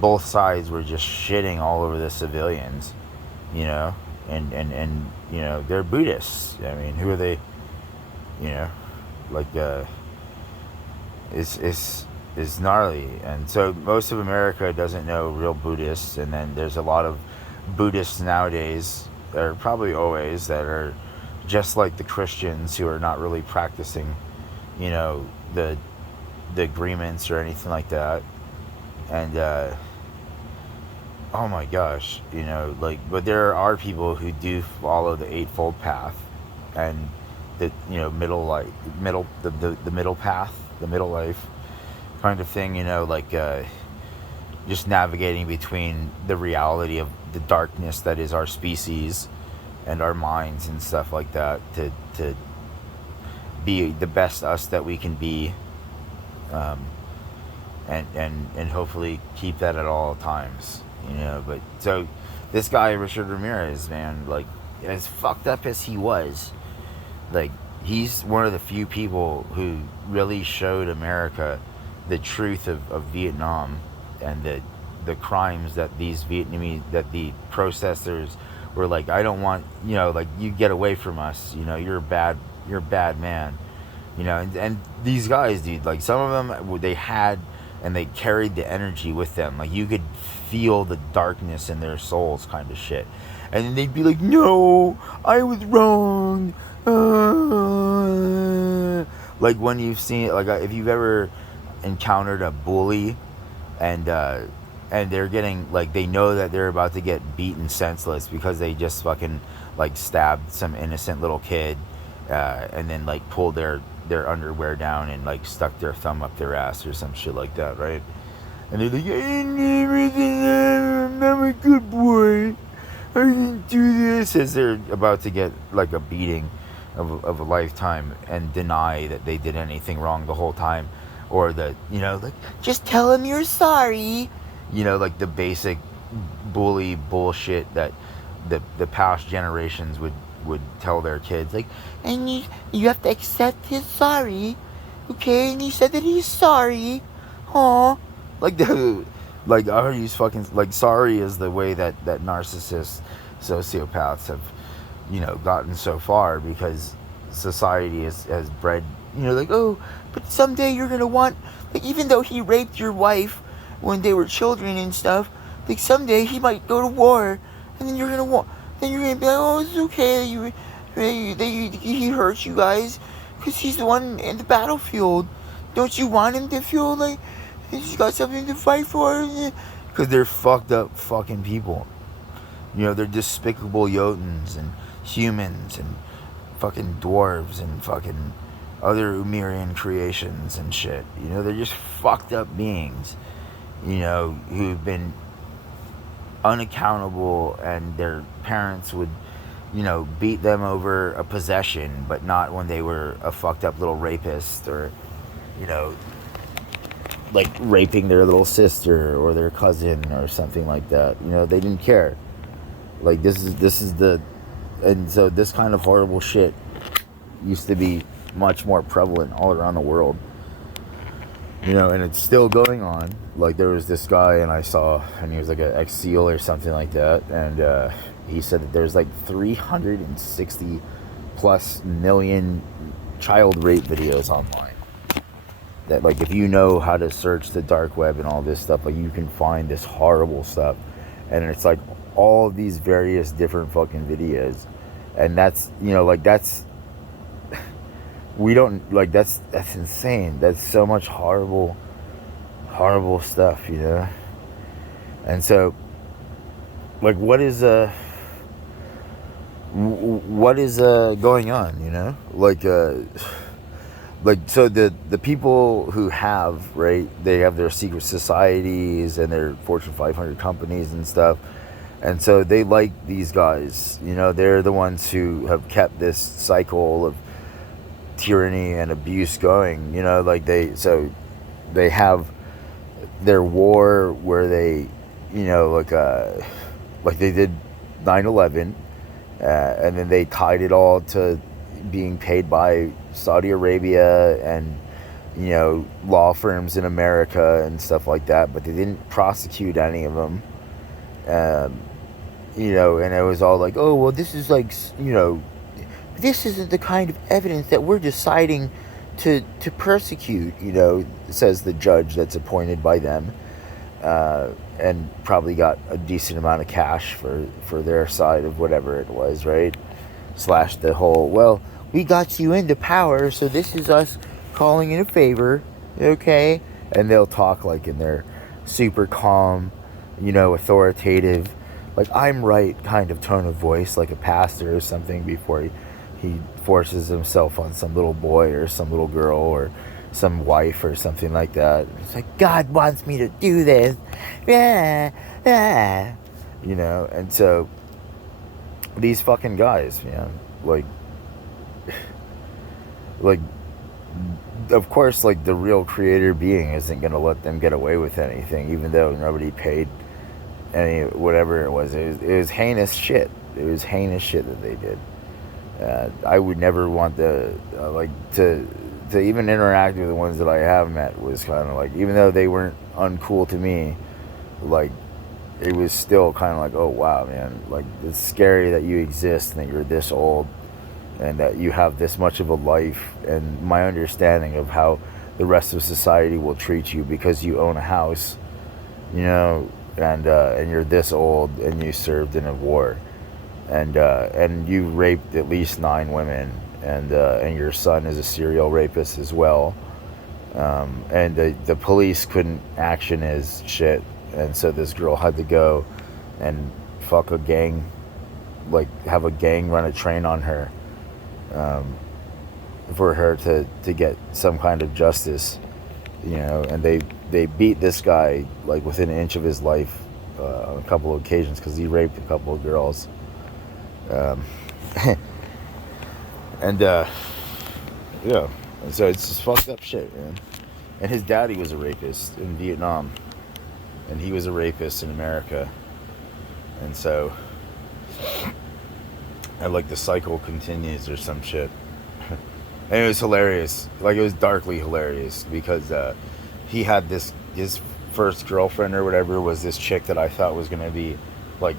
both sides were just shitting all over the civilians, and they're Buddhists. I mean, who are they? Like, it's gnarly. And so most of America doesn't know real Buddhists, and then there's a lot of Buddhists nowadays, or probably always, that are just like the Christians, who are not really practicing, the agreements or anything like that. And oh my gosh, like, but there are people who do follow the Eightfold Path, and the the middle path, the middle life kind of thing, like, just navigating between the reality of the darkness that is our species and our minds and stuff like that, to be the best us that we can be, and hopefully keep that at all times, But so this guy Richard Ramirez, man, like, as fucked up as he was, like, he's one of the few people who really showed America the truth of Vietnam, and the crimes that these Vietnamese, that the protesters were like, I don't want, like, you get away from us, you're a bad man, and these guys, dude, like, some of them, they had, and they carried the energy with them, like, you could feel the darkness in their souls, kind of shit. And then they'd be like, no, I was wrong. Like, when you've seen, like, if you've ever encountered a bully, and they're getting, like, they know that they're about to get beaten senseless because they just fucking, like, stabbed some innocent little kid, and then, like, pulled their underwear down and, like, stuck their thumb up their ass or some shit like that, right? And they're like, I'm a good boy, I didn't do this, as they're about to get, like, a beating of a lifetime, and deny that they did anything wrong the whole time. Or that, like, just tell him you're sorry. Like the basic bully bullshit that the past generations would tell their kids. Like, and you have to accept his sorry, okay? And he said that he's sorry. Aw. Like, like, I use fucking, like, sorry is the way that narcissists, sociopaths have, gotten so far, because society has bred, like, oh, but someday you're gonna want, like, even though he raped your wife when they were children and stuff, like, someday he might go to war, and then you're gonna be like, oh, it's okay that he hurt you guys, because he's the one in the battlefield. Don't you want him to feel like he's got something to fight for? Because they're fucked up fucking people. They're despicable Jotuns and humans and fucking dwarves and fucking other Umirian creations and shit. They're just fucked up beings, who've been unaccountable, and their parents would, beat them over a possession, but not when they were a fucked up little rapist, or, like, raping their little sister or their cousin or something like that. They didn't care. Like, this is the, and so this kind of horrible shit used to be much more prevalent all around the world, and it's still going on. Like, there was this guy, and I saw, and he was like an ex-SEAL or something like that, and he said that there's like 360 plus million child rape videos online. That, like, if you know how to search the dark web and all this stuff, like, you can find this horrible stuff, and it's like all of these various different fucking videos, and that's, like, that's, we don't, like, that's insane. That's so much horrible stuff, and so, like, what is going on, like, like, so the people who have, right, they have their secret societies and their Fortune 500 companies and stuff, and so they like these guys. You know, they're the ones who have kept this cycle of tyranny and abuse going. You know, like they have their war where they, you know, like they did 9/11, and then they tied it all to being paid by Saudi Arabia and, you know, law firms in America and stuff like that, but they didn't prosecute any of them. You know, and it was all like, oh, well, this is like, you know, this isn't the kind of evidence that we're deciding to persecute, you know, says the judge that's appointed by them, and probably got a decent amount of cash for their side of whatever it was, right? Slash the whole, well, we got you into power, so this is us calling in a favor, okay? And they'll talk like in their super calm, you know, authoritative, like I'm right kind of tone of voice, like a pastor or something, before he forces himself on some little boy or some little girl or some wife or something like that. It's like, God wants me to do this. Yeah, yeah. You know, and so these fucking guys, man, like, of course, like, the real creator being isn't going to let them get away with anything, even though nobody paid any, whatever it was. It was heinous shit. It was heinous shit that they did. I would never want to even interact with the ones that I have met. Was kind of like, even though they weren't uncool to me, like, it was still kind of like, oh wow, man, like, it's scary that you exist and that you're this old and that you have this much of a life, and my understanding of how the rest of society will treat you because you own a house, you know, and you're this old and you served in a war. And you raped at least 9 women, and your son is a serial rapist as well. And the police couldn't action his shit, and so this girl had to go and fuck a gang, like have a gang run a train on her, for her to get some kind of justice, you know. And they beat this guy like within an inch of his life on a couple of occasions because he raped a couple of girls. And yeah, and so it's just fucked up shit, man. And his daddy was a rapist in Vietnam, and he was a rapist in America, and so, and like the cycle continues or some shit. And it was hilarious, like, it was darkly hilarious, because he had his first girlfriend or whatever was this chick that I thought was gonna be like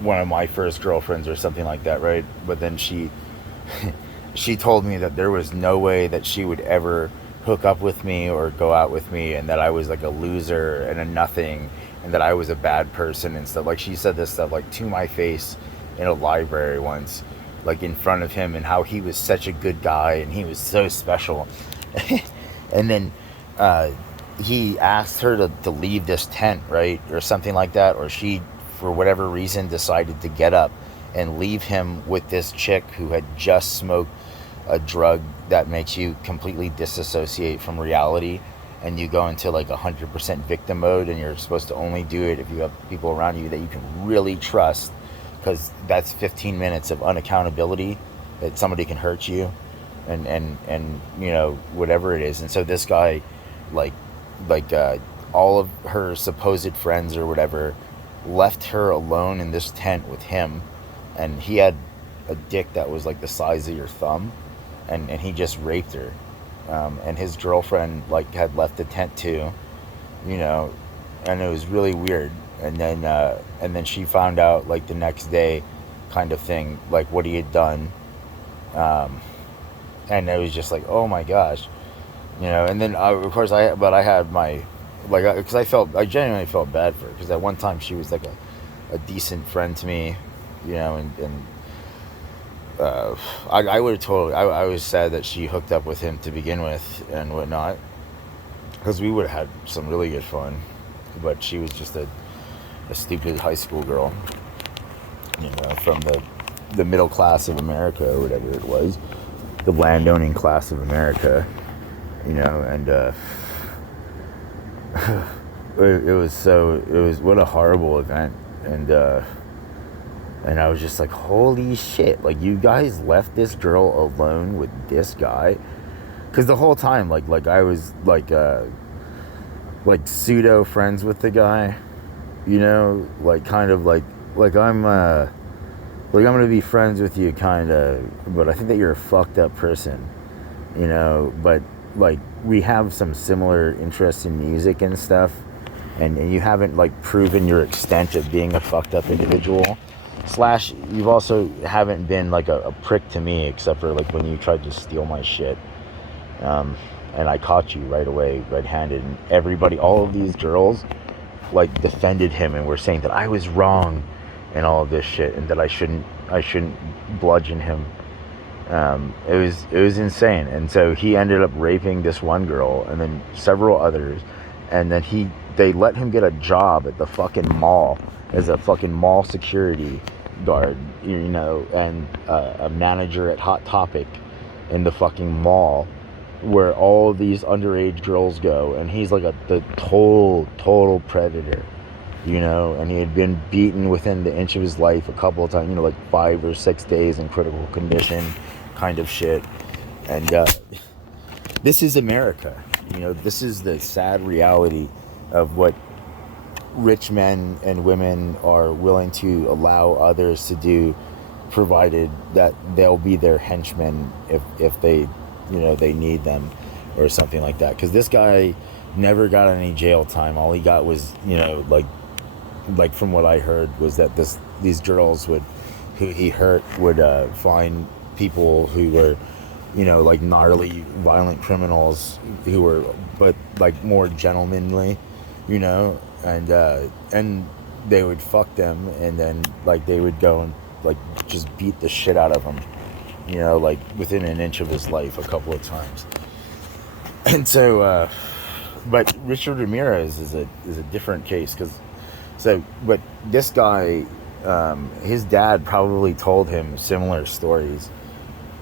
one of my first girlfriends or something like that, right? But then she told me that there was no way that she would ever hook up with me or go out with me, and that I was like a loser and a nothing, and that I was a bad person and stuff. Like, she said this stuff like to my face in a library once, like in front of him, and how he was such a good guy and he was so special. And then he asked her to leave this tent, right, or something like that, or she, for whatever reason, decided to get up and leave him with this chick who had just smoked a drug that makes you completely disassociate from reality, and you go into like 100% victim mode, and you're supposed to only do it if you have people around you that you can really trust, because that's 15 minutes of unaccountability, that somebody can hurt you, and you know, whatever it is. And so this guy, like all of her supposed friends or whatever, left her alone in this tent with him, and he had a dick that was like the size of your thumb, and he just raped her, and his girlfriend like had left the tent too, you know, and it was really weird. And then she found out like the next day, kind of thing, like what he had done, and it was just like, oh my gosh, you know. And then of course I had my, like, because I genuinely felt bad for her, because at one time she was like a decent friend to me, you know, and I would have totally, I was sad that she hooked up with him to begin with and whatnot, because we would have had some really good fun, but she was just a stupid high school girl, you know, from the middle class of America or whatever it was, the landowning class of America, you know, and it was what a horrible event, and I was just like, holy shit, like, you guys left this girl alone with this guy? Because the whole time, like I was like pseudo friends with the guy, you know, like kind of like I'm gonna be friends with you, kind of, but I think that you're a fucked up person, you know, but like we have some similar interests in music and stuff, and you haven't like proven your extent of being a fucked up individual. Slash, you've also haven't been like a prick to me, except for like when you tried to steal my shit. And I caught you right away, red-handed, and everybody, all of these girls, like defended him and were saying that I was wrong, and all of this shit, and that I shouldn't bludgeon him. It was insane, and so he ended up raping this one girl, and then several others, and then they let him get a job at the fucking mall as a fucking mall security guard, you know, and a manager at Hot Topic in the fucking mall, where all of these underage girls go, and he's like the total predator, you know, and he had been beaten within the inch of his life a couple of times, you know, like 5 or 6 days in critical condition kind of shit. And this is America, you know, this is the sad reality of what rich men and women are willing to allow others to do, provided that they'll be their henchmen if they, you know, they need them or something like that. Because this guy never got any jail time. All he got was, you know, like from what I heard, was that these girls who he hurt would find people who were, you know, like gnarly violent criminals who were, but like more gentlemanly, you know, and they would fuck them, and then like they would go and like just beat the shit out of him, you know, like within an inch of his life a couple of times. And so but Richard Ramirez is a different case, but this guy, his dad probably told him similar stories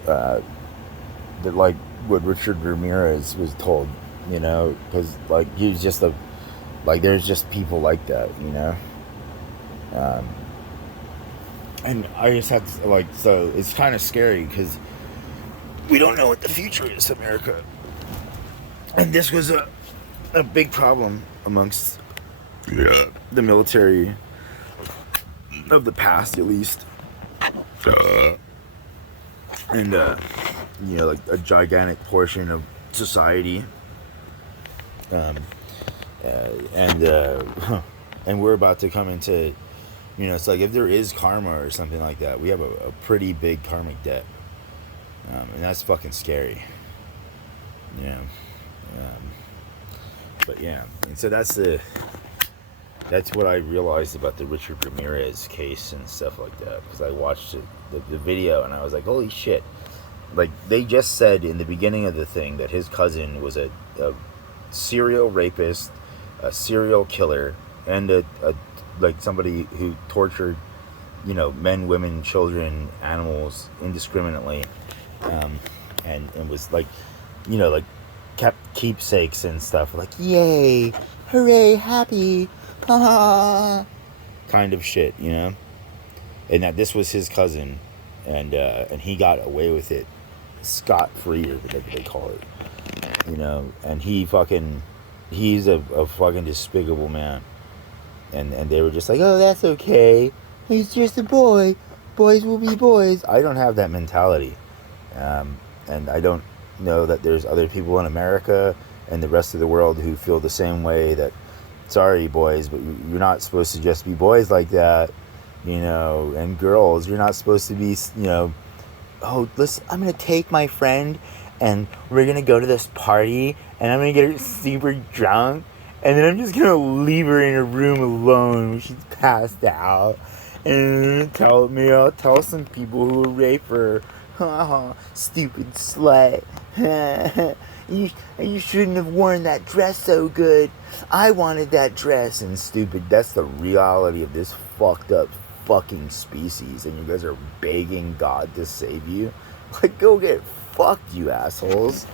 that like what Richard Ramirez was told, you know, because like he was just there's just people like that, you know. And I just had to, like, so it's kind of scary because we don't know what the future is, America. And this was a big problem amongst the military of the past, at least. And, you know, like a gigantic portion of society. And we're about to come into, you know, it's like if there is karma or something like that, we have a pretty big karmic debt. And that's fucking scary. Yeah. But yeah, and so that's what I realized about the Richard Ramirez case and stuff like that, because I watched the video and I was like, holy shit. Like, they just said in the beginning of the thing that his cousin was a serial rapist, a serial killer, and a like somebody who tortured, you know, men, women, children, animals indiscriminately, and was like, you know, like kept keepsakes and stuff, like, yay, hooray, happy, ha, kind of shit, you know. And that this was his cousin, and he got away with it scot-free, or whatever they call it, you know. And he's a fucking despicable man. And they were just like, oh, that's okay, he's just a boy, boys will be boys. I don't have that mentality, and I don't know that there's other people in America and the rest of the world who feel the same way, that, sorry boys, but you're not supposed to just be boys like that, you know. And girls, you're not supposed to be, you know, oh, listen, I'm gonna take my friend and we're gonna go to this party and I'm gonna get her super drunk, and then I'm just gonna leave her in her room alone when she's passed out, and I'll tell some people who will rape her. Stupid slut. You shouldn't have worn that dress so good. I wanted that dress. And stupid, that's the reality of this fucked up fucking species, and you guys are begging God to save you. Like, go get fucked, you assholes.